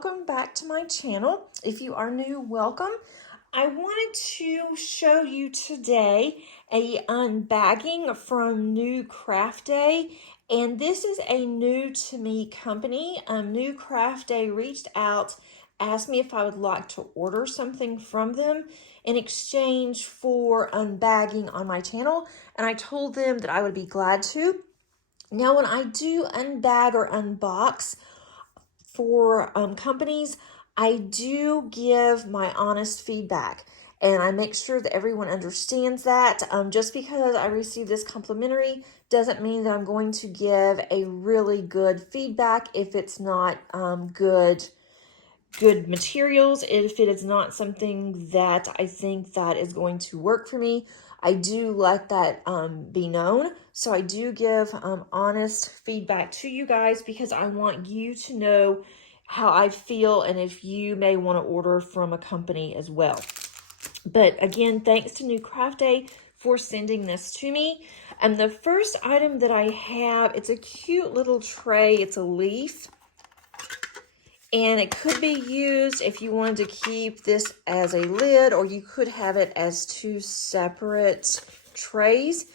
welcome back to my channel. If you are new, welcome. I wanted to show you today a unbagging from New Craft Day, and this is a new to me company. New Craft Day reached out, asked me if I would like to order something from them in exchange for unbagging on my channel, and I told them that I would be glad to. Now, when I do unbag or unbox for companies, I do give my honest feedback, and I make sure that everyone understands that. Just because I received this complimentary doesn't mean that I'm going to give a really good feedback if it's not good materials, if it is not something that I think that is going to work for me. I do let that be known. So I do give honest feedback to you guys because I want you to know how I feel and if you may want to order from a company as well. But again, thanks to New Craft Day for sending this to me. And the first item that I have, it's a cute little tray. It's a leaf. And it could be used if you wanted to keep this as a lid, or you could have it as two separate trays.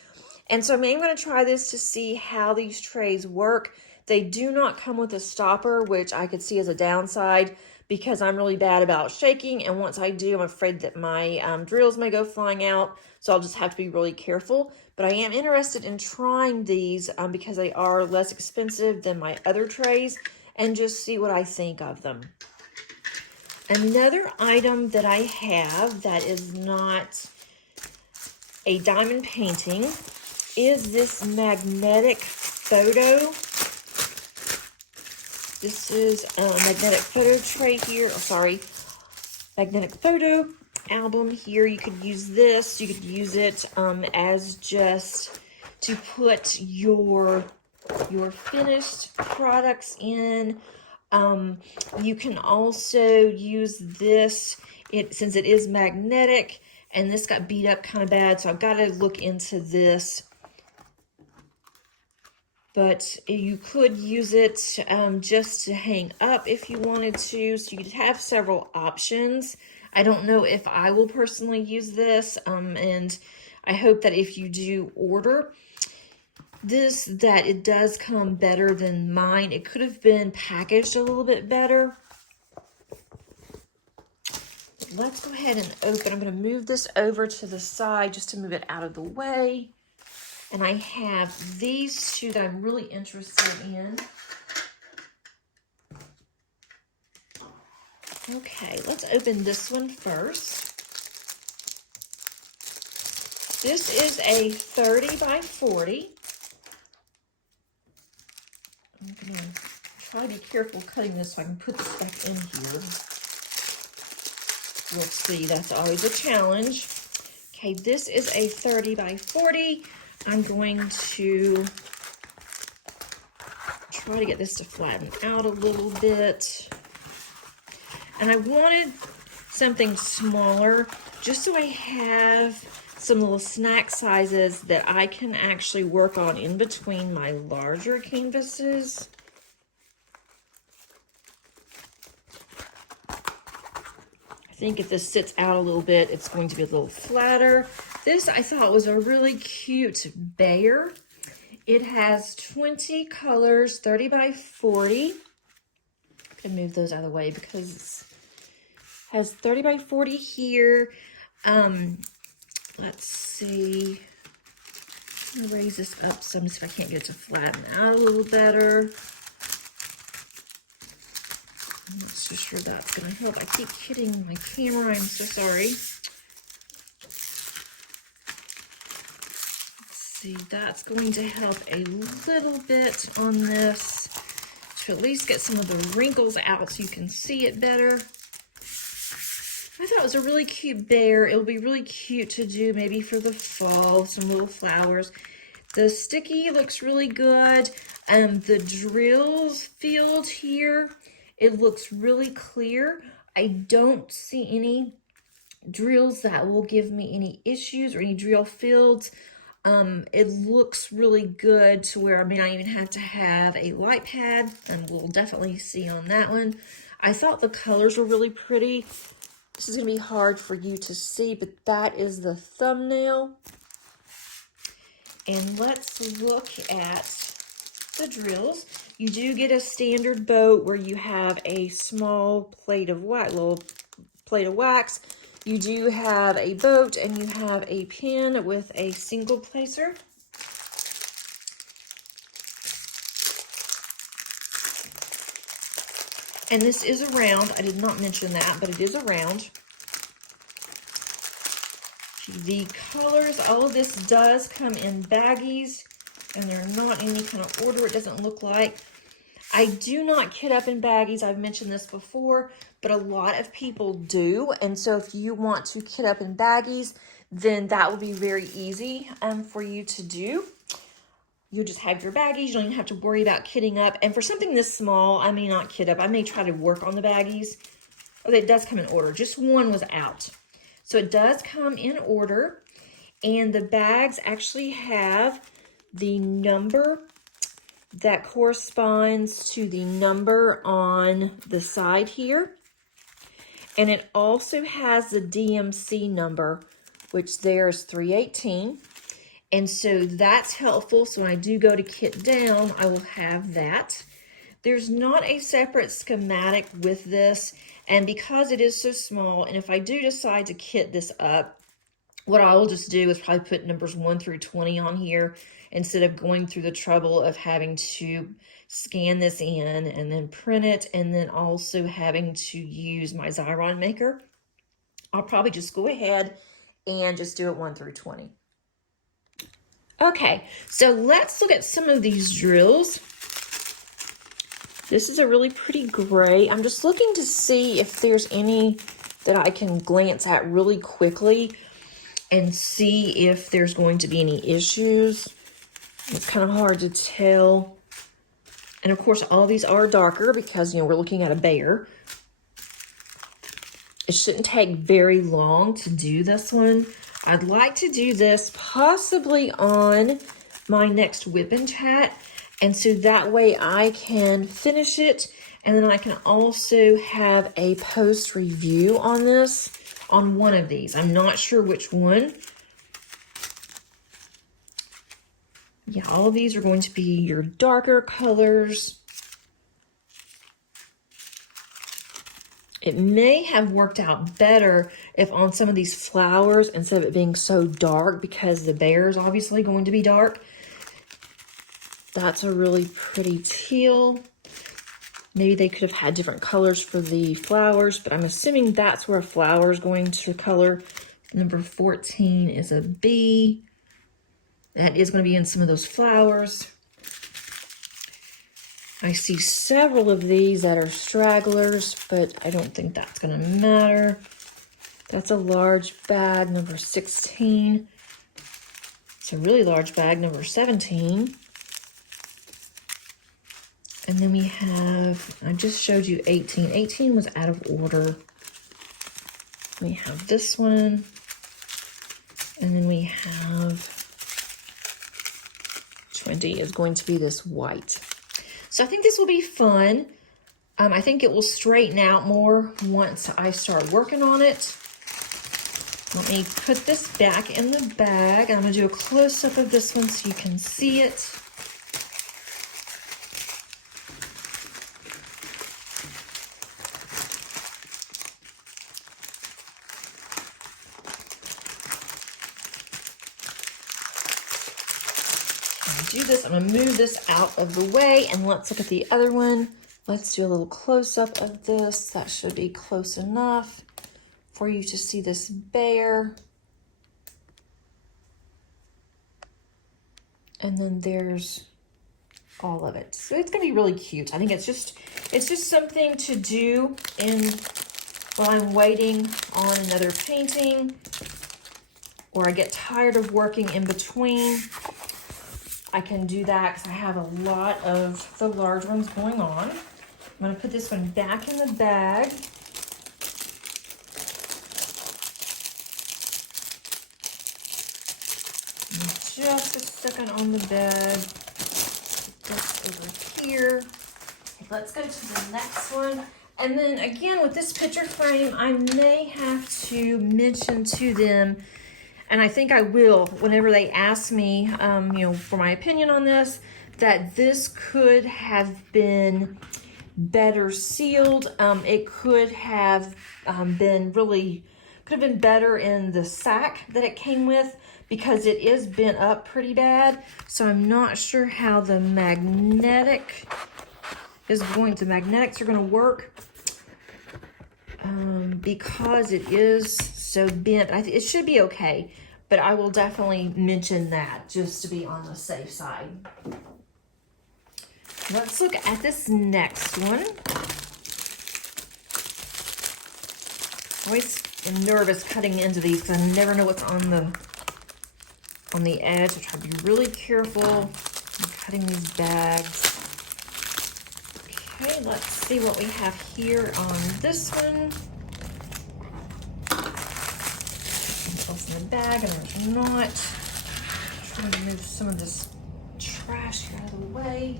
And so I'm going to try this to see how these trays work. They do not come with a stopper, which I could see as a downside because I'm really bad about shaking. And once I do, I'm afraid that my drills may go flying out. So I'll just have to be really careful. But I am interested in trying these because they are less expensive than my other trays, and just see what I think of them. Another item that I have that is not a diamond painting is this magnetic photo. This is a magnetic photo tray here, magnetic photo album here. You could use this, you could use it as just to put your finished products in. You can also use this, since it is magnetic, and this got beat up kind of bad, so I've got to look into this. But you could use it just to hang up if you wanted to, so you could have several options. I don't know if I will personally use this, and I hope that if you do order this, that it does come better than mine. It could have been packaged a little bit better. Let's go ahead and open. I'm going to move this over to the side just to move it out of the way. And I have these two that I'm really interested in. Okay, let's open this one first. This is a 30 by 40. I'm going to try to be careful cutting this so I can put this back in here. We'll see, that's always a challenge. Okay, this is a 30 by 40. I'm going to try to get this to flatten out a little bit. And I wanted something smaller just so I have some little snack sizes that I can actually work on in between my larger canvases. I think if this sits out a little bit, it's going to be a little flatter. This I thought was a really cute bear. It has 20 colors, 30 by 40. I'm gonna move those out of the way because it has 30 by 40 here. Let's see. I'm gonna raise this up some so I can't get it to flatten out a little better. I'm not so sure that's gonna help. I keep hitting my camera, I'm so sorry. Let's see, that's going to help a little bit on this to at least get some of the wrinkles out so you can see it better. I thought it was a really cute bear. It'll be really cute to do maybe for the fall, some little flowers. The sticky looks really good. The drills field here, it looks really clear. I don't see any drills that will give me any issues or any drill fields. It looks really good to where I may not even have to have a light pad, and we'll definitely see on that one. I thought the colors were really pretty. This is going to be hard for you to see, but that is the thumbnail. And let's look at the drills. You do get a standard boat where you have a small plate of wax, little plate of wax. You do have a boat and you have a pin with a single placer. And this is a round. I did not mention that, but it is a round. The colors, all of this does come in baggies, and they're not in any kind of order, it doesn't look like. I do not kit up in baggies. I've mentioned this before, but a lot of people do. And so if you want to kit up in baggies, then that will be very easy for you to do. You just have your baggies. You don't even have to worry about kitting up. And for something this small, I may not kit up. I may try to work on the baggies. Oh, it does come in order. Just one was out. So it does come in order. And the bags actually have the number that corresponds to the number on the side here. And it also has the DMC number, which there is 318. And so that's helpful. So when I do go to kit down, I will have that. There's not a separate schematic with this. And because it is so small, and if I do decide to kit this up, what I will just do is probably put numbers 1 through 20 on here instead of going through the trouble of having to scan this in and then print it and then also having to use my Xyron maker. I'll probably just go ahead and just do it 1 through 20. Okay, so let's look at some of these drills. This is a really pretty gray. I'm just looking to see if there's any that I can glance at really quickly and see if there's going to be any issues. It's kind of hard to tell. And of course, all these are darker because, we're looking at a bear. It shouldn't take very long to do this one. I'd like to do this possibly on my next whip and tat. And so that way I can finish it. And then I can also have a post review on this, on one of these. I'm not sure which one. Yeah, all of these are going to be your darker colors. It may have worked out better if on some of these flowers, instead of it being so dark, because the bear is obviously going to be dark. That's a really pretty teal. Maybe they could have had different colors for the flowers, but I'm assuming that's where a flower is going to color. Number 14 is a bee. That is going to be in some of those flowers. I see several of these that are stragglers, but I don't think that's going to matter. That's a large bag, number 16. It's a really large bag, number 17. And then we have, I just showed you 18. 18 was out of order. We have this one. And then we have 20 is going to be this white. So I think this will be fun. I think it will straighten out more once I start working on it. Let me put this back in the bag. I'm going to do a close-up of this one so you can see it. Do this. I'm going to move this out of the way, and let's look at the other one. Let's do a little close-up of this. That should be close enough for you to see this bear. And then there's all of it. So it's going to be really cute. I think it's just something to do while I'm waiting on another painting, or I get tired of working in between. I can do that because I have a lot of the large ones going on. I'm going to put this one back in the bag. And just a second on the bed. Put this over here. Let's go to the next one. And then again, with this picture frame, I may have to mention to them, and I think I will whenever they ask me, for my opinion on this, that this could have been better sealed. It could have been better in the sack that it came with, because it is bent up pretty bad. So I'm not sure how the magnetics are going to work, because it is so bent. It should be okay, but I will definitely mention that just to be on the safe side. Let's look at this next one. I always am nervous cutting into these because I never know what's on the edge. I try to be really careful in cutting these bags. Okay, let's see what we have here on this one. Something else in the bag, and there's not. Trying to move some of this trash out of the way.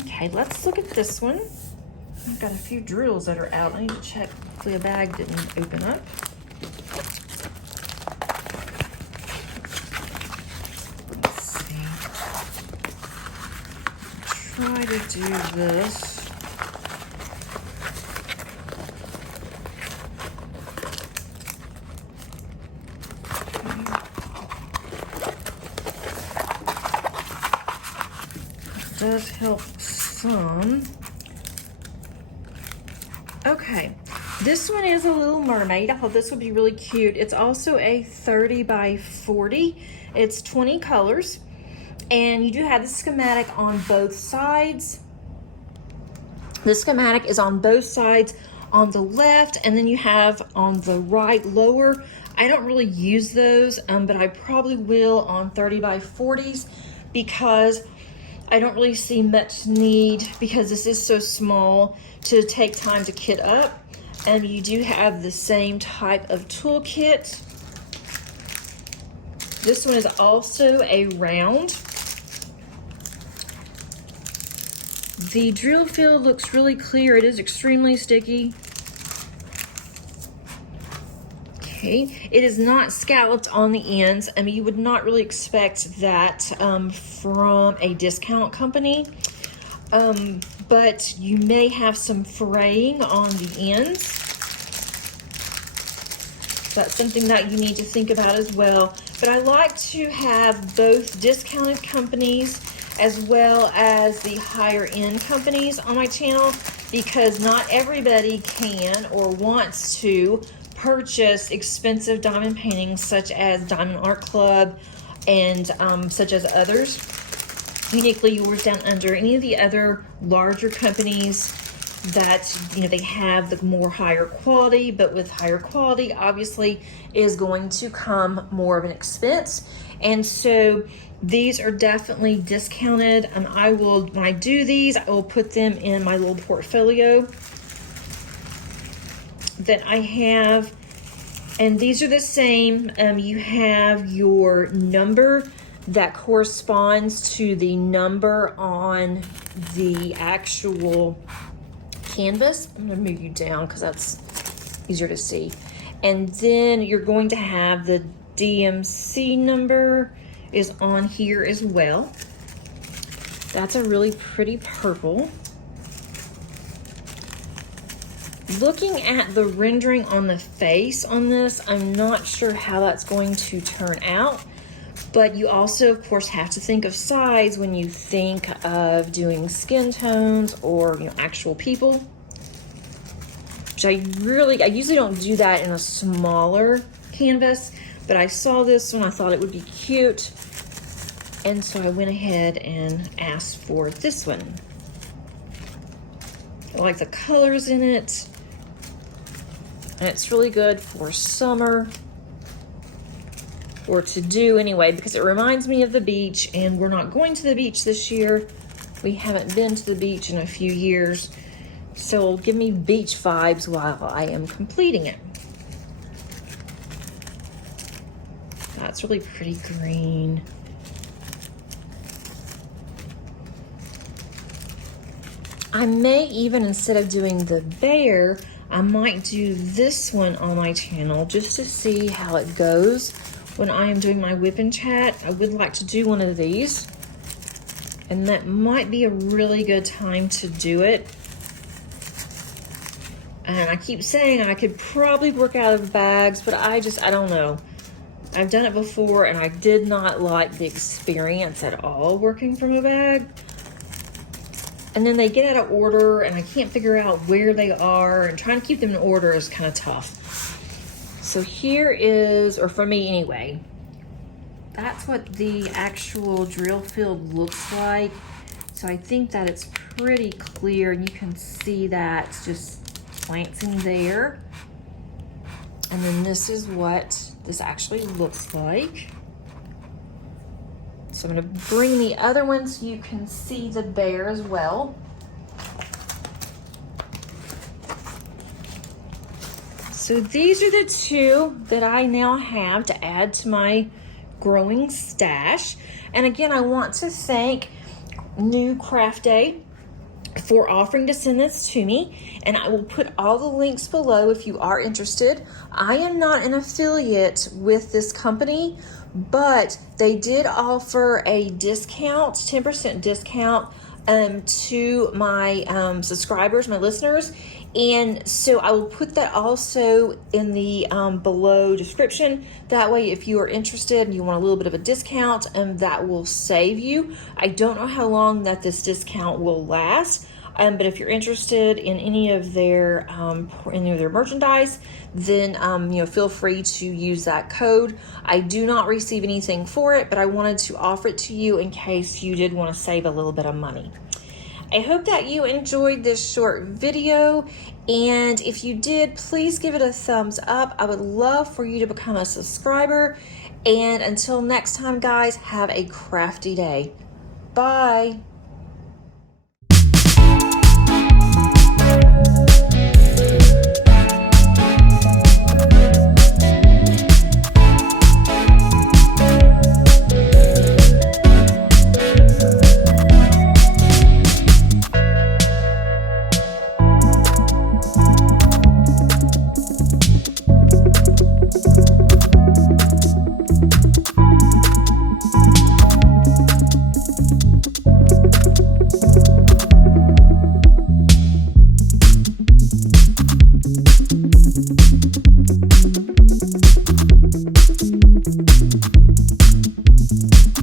Okay, let's look at this one. I've got a few drills that are out. I need to check. Hopefully a bag didn't open up. Let's see. Try to do this. It does help some. Okay, this one is a little mermaid. I thought this would be really cute. It's also a 30 by 40. It's 20 colors, and you do have the schematic on both sides. The schematic is on both sides on the left, and then you have on the right lower. I don't really use those, but I probably will on 30 by 40s, because I don't really see much need, because this is so small, to take time to kit up. And you do have the same type of toolkit. This one is also a round. The drill field looks really clear. It is extremely sticky. Okay, it is not scalloped on the ends. I mean, you would not really expect that from a discount company. But you may have some fraying on the ends. That's something that you need to think about as well. But I like to have both discounted companies as well as the higher end companies on my channel, because not everybody can or wants to purchase expensive diamond paintings such as Diamond Art Club and such as others. Uniquely Yours down under, any of the other larger companies that, they have the more higher quality, but with higher quality obviously is going to come more of an expense. And so these are definitely discounted. When I do these, I will put them in my little portfolio that I have. And these are the same. You have your number that corresponds to the number on the actual canvas. I'm gonna move you down because that's easier to see. And then you're going to have the DMC number is on here as well. That's a really pretty purple. Looking at the rendering on the face on this, I'm not sure how that's going to turn out. But you also, of course, have to think of size when you think of doing skin tones or actual people. Which I usually don't do that in a smaller canvas, but I saw this one, I thought it would be cute, and so I went ahead and asked for this one. I like the colors in it, and it's really good for summer. Or to do anyway, because it reminds me of the beach, and we're not going to the beach this year. We haven't been to the beach in a few years, so it'll give me beach vibes while I am completing it. That's really pretty green. I may even, instead of doing the bear, I might do this one on my channel just to see how it goes when I am doing my whip and chat. I would like to do one of these, and that might be a really good time to do it. And I keep saying I could probably work out of bags, but I don't know. I've done it before and I did not like the experience at all working from a bag. And then they get out of order and I can't figure out where they are, and trying to keep them in order is kind of tough. So here is, or for me anyway, that's what the actual drill field looks like. So I think that it's pretty clear, and you can see that it's just plants in there. And then this is what this actually looks like. So I'm going to bring the other one so you can see the bear as well. So these are the two that I now have to add to my growing stash. And again, I want to thank New Craft Day for offering to send this to me, and I will put all the links below if you are interested. I am not an affiliate with this company, but they did offer a discount, 10% discount to my subscribers, my listeners. And so I will put that also in the below description. That way, if you are interested and you want a little bit of a discount, that will save you. I don't know how long that this discount will last, but if you're interested in any of their merchandise, then feel free to use that code. I do not receive anything for it, but I wanted to offer it to you in case you did want to save a little bit of money. I hope that you enjoyed this short video, and if you did, please give it a thumbs up. I would love for you to become a subscriber, and until next time, guys, have a crafty day. Bye.